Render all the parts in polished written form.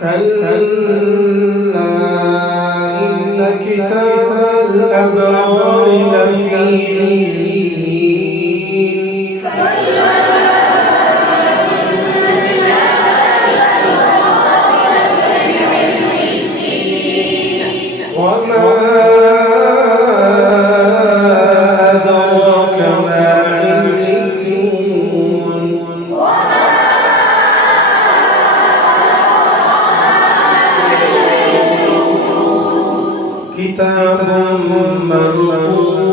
كلا إن كتاب الأبرار لفي عليين وما أدراك ما عليون كتاب مرقوم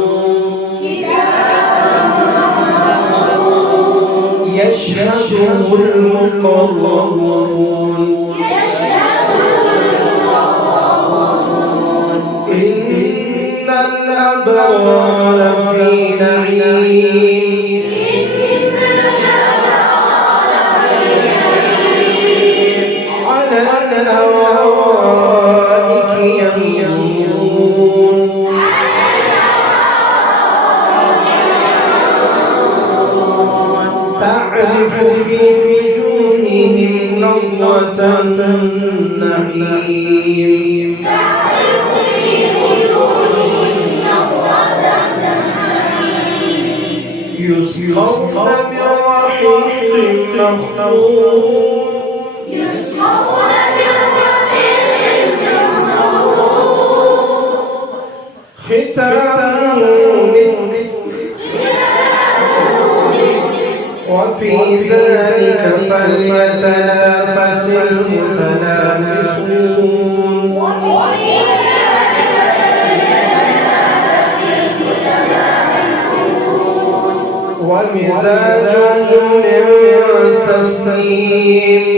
يشهده المقربون إن الأبرار لفي نعيم على الأرائك ينظرون تعرف في وجوههم نضرة النعيم يسقون من رحيق مختوم ختامه وفي ذلك فليتنافس المتنافسون ومزاج من تسنيم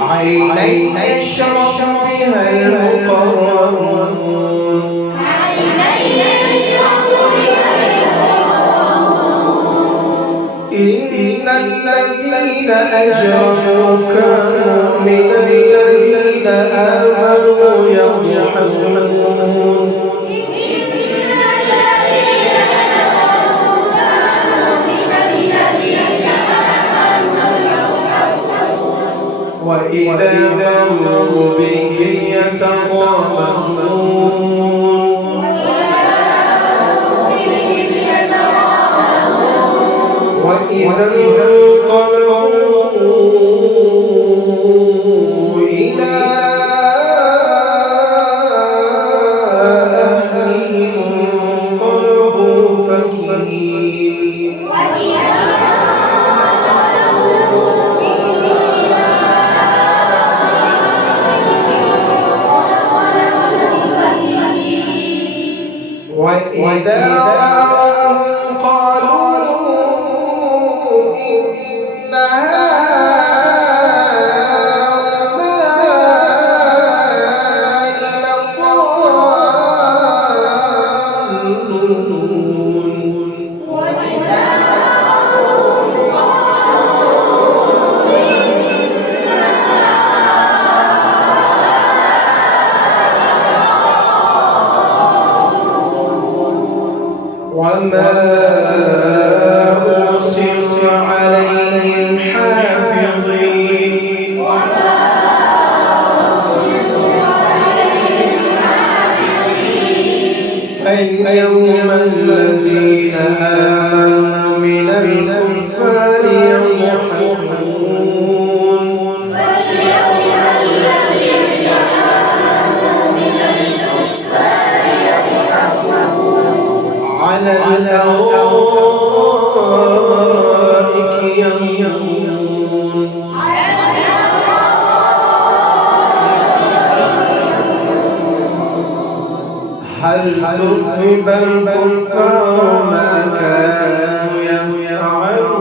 عينين يشرب بها المقربون إن الذين أجرموا كانوا من الذين آمنوا يضحكون وإذا مروا بهم يتغامزون وإذا انقلبوا إلى أهلهم انقلبوا فكهين وإذا رأوهم قالوا إن هؤلاء لضالون وما أرسلوا عليهم حافظين فاليوم الذين آمنوا من الكفار يضحكون على الأرائك ينظرون هل ثوب الكفار ما كانوا يفعلون